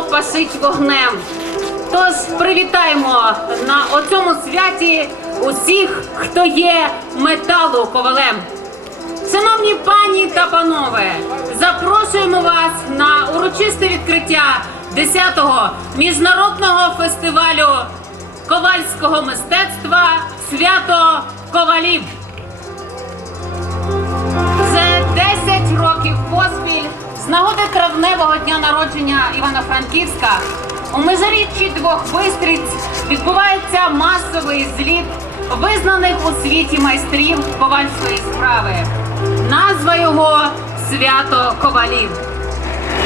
воно пашить вогнем. Тож привітаємо на оцьому святі усіх, хто є металу ковалем. Шановні пані та панове, запрошуємо вас на урочисте відкриття 10-го міжнародного фестивалю ковальського мистецтва Свято Ковалів. Нагоди травневого дня народження Івано-Франківська у межиріччі двох бистриць відбувається масовий зліт визнаних у світі майстрів ковальської справи. Назва його Свято Ковалів.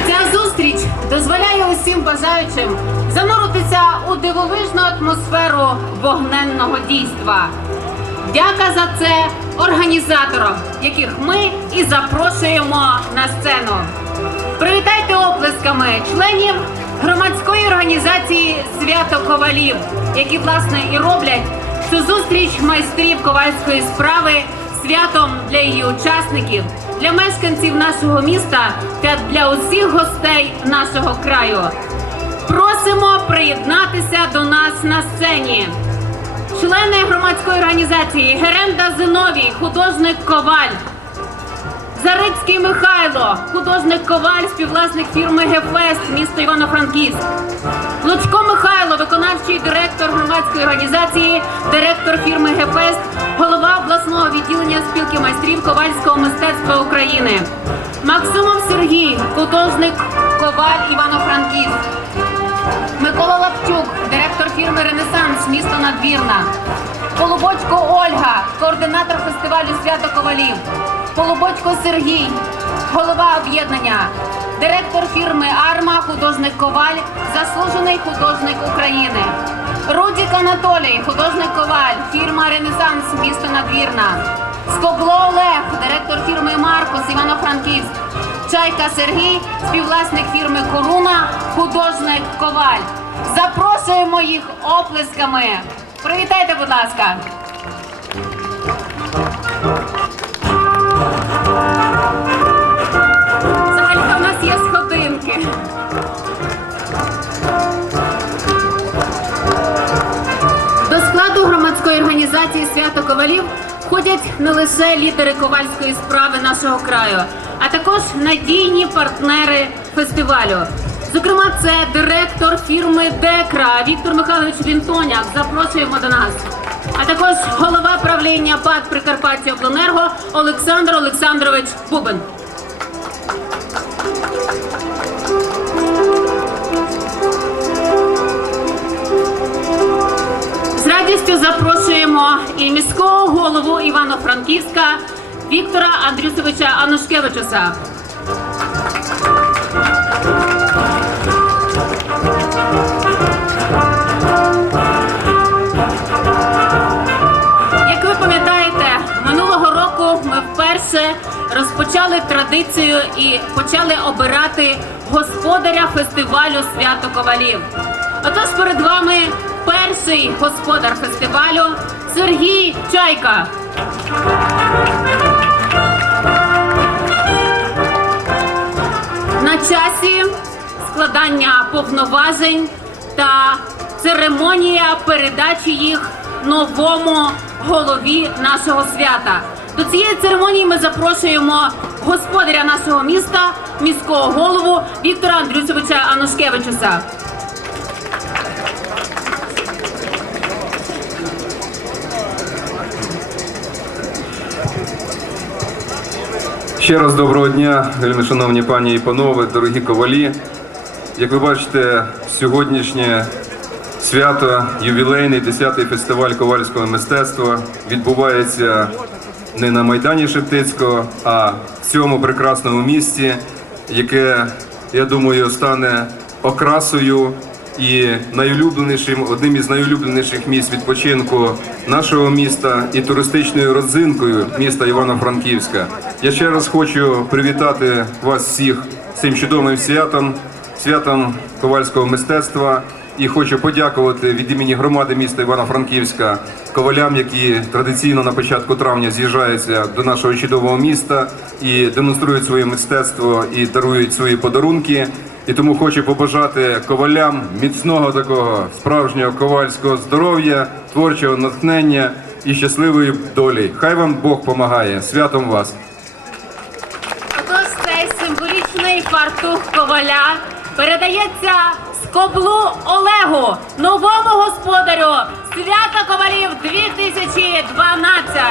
Ця зустріч дозволяє усім бажаючим зануритися у дивовижну атмосферу вогненного дійства. Дяка за це організаторам, яких ми і запрошуємо на сцену. Привітайте оплесками членів громадської організації Свято Ковалів, які власне і роблять цю зустріч майстрів ковальської справи святом для її учасників, для мешканців нашого міста та для усіх гостей нашого краю. Просимо приєднатися до нас на сцені. Члени громадської організації Геренда Зиновій, художник Коваль. Зарицький Михайло, художник Коваль, співвласник фірми Гефест, місто Івано-Франківськ. Лучко Михайло, виконавчий директор громадської організації, директор фірми Гефест, голова обласного відділення спілки майстрів ковальського мистецтва України. Максимов Сергій, художник Коваль Івано-Франківськ. Микола Лаптюк, директор фірми Ренесанс, місто Надвірна. Полубочко Ольга, координатор фестивалю Свято Ковалів. Полубочко Сергій, голова об'єднання. Директор фірми Арма, художник Коваль, заслужений художник України. Рудік Анатолій, художник Коваль, фірма Ренесанс, місто Надвірна. Скобло Олег, директор фірми Маркус, Івано-Франківськ. Чайка Сергій, співвласник фірми Коруна, художник Коваль. Запрошуємо їх оплесками. Привітайте, будь ласка. Організації Свято Ковалів входять не лише лідери ковальської справи нашого краю, а також надійні партнери фестивалю. Зокрема, це директор фірми Декра Віктор Михайлович Вінтоняк. Запрошуємо до нас. А також голова правління ПАД Прикарпаття Обленерго Олександр Олександрович Бубен. Радістю запрошуємо і міського голову Івано-Франківська Віктора Андрюсовича Анушкевичуса. Як ви пам'ятаєте, минулого року ми вперше розпочали традицію і почали обирати господаря фестивалю Свято Ковалів. Отож перед вами перший господар фестивалю Сергій Чайка. На часі складання повноважень та церемонія передачі їх новому голові нашого свята. До цієї церемонії ми запрошуємо господаря нашого міста, міського голову Віктора Андрюсовича Анушкевичуса. Ще раз доброго дня, шановні пані і панове, дорогі ковалі. Як ви бачите, сьогоднішнє свято, ювілейний 10-й фестиваль ковальського мистецтва відбувається не на Майдані Шептицького, а в цьому прекрасному місті, яке, я думаю, стане окрасою і найулюбленішим, одним із найулюбленіших місць відпочинку нашого міста і туристичною родзинкою міста Івано-Франківська. Я ще раз хочу привітати вас всіх з цим чудовим святом, святом ковальського мистецтва І хочу подякувати від імені громади міста Івано-Франківська ковалям, які традиційно на початку травня з'їжджаються до нашого чудового міста і демонструють своє мистецтво і дарують свої подарунки. І тому хочу побажати ковалям міцного такого справжнього ковальського здоров'я, творчого натхнення і щасливої долі. Хай вам Бог помагає. Святом вас! Отож цей фартух коваля передається скоблу Олегу, новому господарю свята ковалів 2012.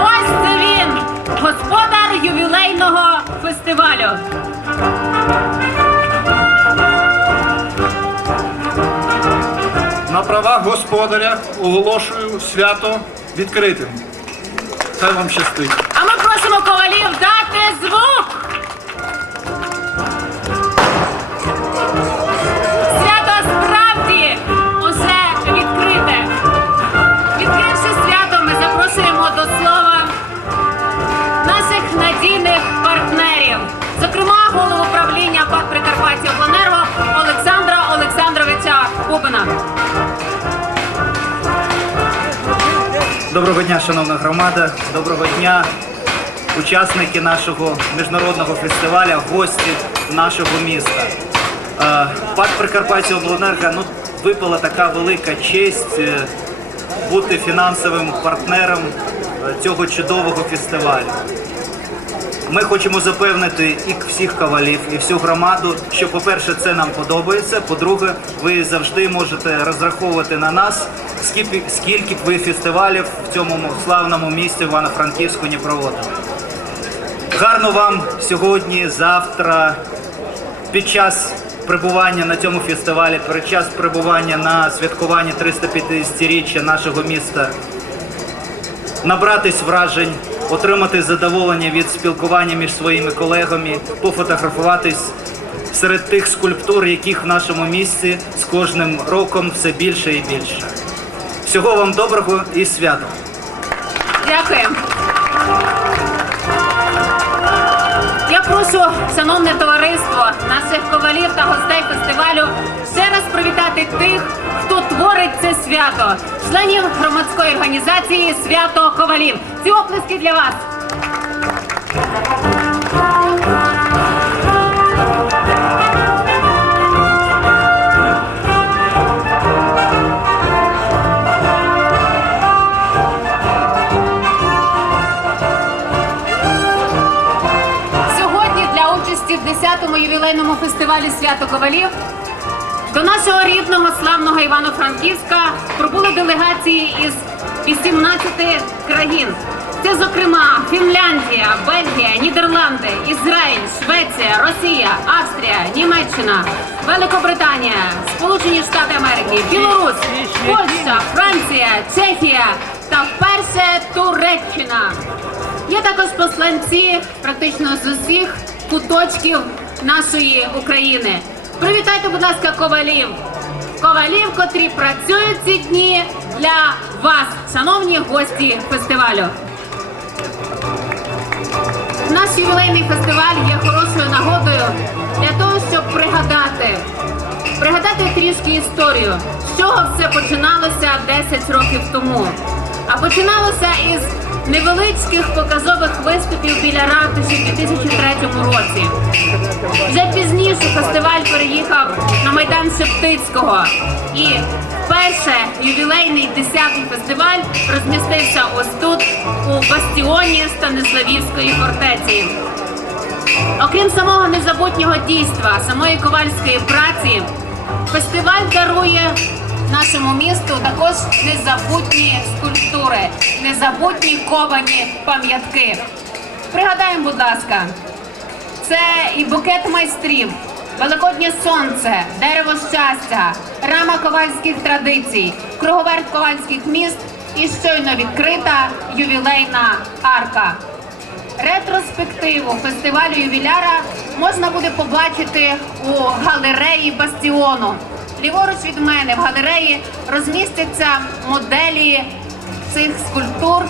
Ось це він, господар ювілейного фестивалю. На правах господаря оголошую свято відкритим. Хай вам щастить. Громада. Доброго дня, учасники нашого міжнародного фестивалю, гості нашого міста. Парк ПАК Прикарпаття Обленерго ну, випала така велика честь е, бути фінансовим партнером е, цього чудового фестивалю. Ми хочемо запевнити і всіх кавалів, і всю громаду, що, по-перше, це нам подобається. По-друге, ви завжди можете розраховувати на нас, скільки, скільки ви фестивалів в цьому славному місті Івано-Франківську не проводили. Гарно вам сьогодні, завтра, під час перебування на цьому фестивалі, під час перебування на святкуванні 350-річчя нашого міста набратись вражень, отримати задоволення від спілкування між своїми колегами, пофотографуватись серед тих скульптур, яких в нашому місті з кожним роком все більше і більше. Всього вам доброго і свято! Дякую. Прошу, шановне товариство, наших ковалів та гостей фестивалю ще раз привітати тих, хто творить це свято, членів громадської організації Свято Ковалів. Ці оплески для вас. Фестивалі Свято Ковалів до нашого рідного славного Івано-Франківська прибули делегації із 18 країн. Це, зокрема, Фінляндія, Бельгія, Нідерланди, Ізраїль, Швеція, Росія, Австрія, Німеччина, Великобританія, Сполучені Штати Америки, Білорусь, Польща, Франція, Чехія та вперше Туреччина. Є також посланці практично з усіх куточків нашої України. Привітайте, будь ласка, ковалів. Ковалів, котрі працюють ці дні для вас, шановні гості фестивалю. Наш ювілейний фестиваль є хорошою нагодою для того, щоб пригадати, пригадати трішки історію, з чого все починалося 10 років тому. А починалося із невеличких показових виступів біля ратуші в 2003 році. Вже пізніше фестиваль переїхав на майдан Шептицького. І вперше ювілейний 10-й фестиваль розмістився ось тут, у бастіоні Станиславівської фортеці. Окрім самого незабутнього дійства, самої ковальської праці, фестиваль дарує нашому місту також незабутні скульптури, незабутні ковані пам'ятки. Пригадаємо, будь ласка, це і букет майстрів, великоднє сонце, дерево щастя, рама ковальських традицій, круговерт ковальських міст і щойно відкрита ювілейна арка. Ретроспективу фестивалю ювіляра можна буде побачити у галереї Бастіону. Ліворуч від мене в галереї розмістяться моделі цих скульптур,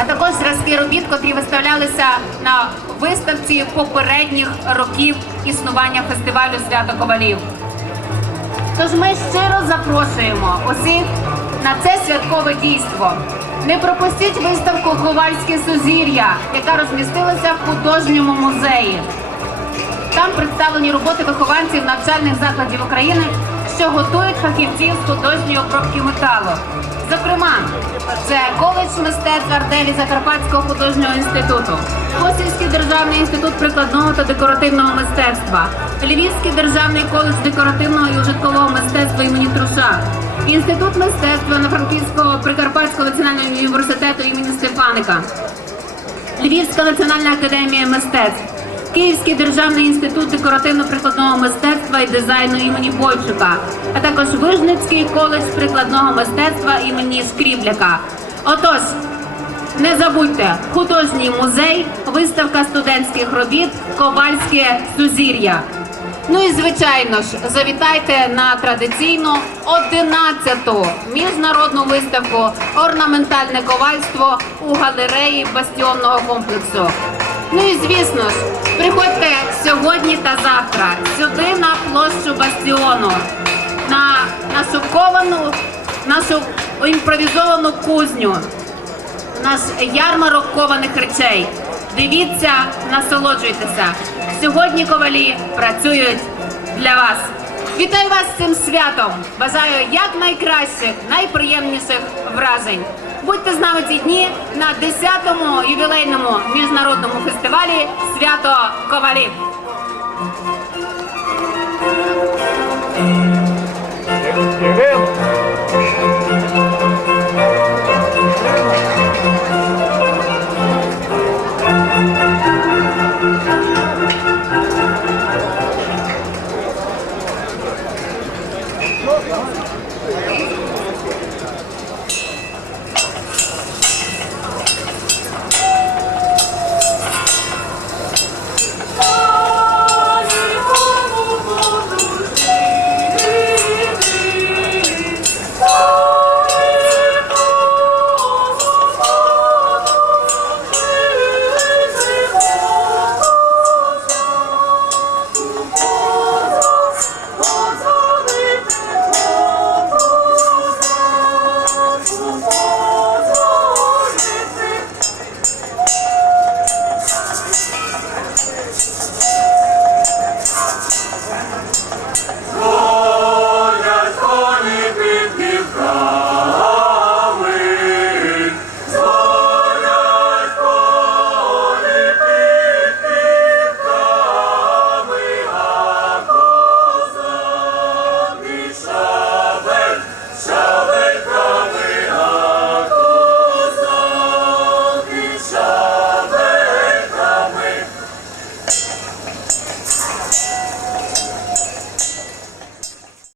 а також зразки робіт, котрі виставлялися на виставці попередніх років існування фестивалю Свято Ковалів. Тож ми щиро запрошуємо усіх на це святкове дійство. Не пропустіть виставку Ковальське сузір'я, яка розмістилася в художньому музеї. Там представлені роботи вихованців навчальних закладів України, що готують фахівців з художньої обробки металу. Зокрема, це коледж мистецтв Арделі Закарпатського художнього інституту, Косівський державний інститут прикладного та декоративного мистецтва, Львівський державний коледж декоративного і ужиткового мистецтва імені Труша, Інститут мистецтва на Франківського Прикарпатського національного університету імені Стефаника, Львівська національна академія мистецтв, Київський державний інститут декоративно-прикладного мистецтва і дизайну імені Бойчука, а також Вижницький коледж прикладного мистецтва імені Шкрібляка. Отож, не забудьте, художній музей, виставка студентських робіт, Ковальське сузір'я. Ну і звичайно ж, завітайте на традиційну 11-ту міжнародну виставку Орнаментальне ковальство у галереї бастіонного комплексу. Ну і звісно ж, приходьте сьогодні та завтра сюди на площу бастіону, на нашу ковану, нашу імпровізовану кузню наш ярмарок кованих речей. Дивіться, насолоджуйтеся. Сьогодні ковалі працюють для вас. Вітаю вас з цим святом! Бажаю якнайкращих, найприємніших вражень. Будьте з нами ці дні на 10-му ювілейному міжнародному фестивалі Свято Ковалів.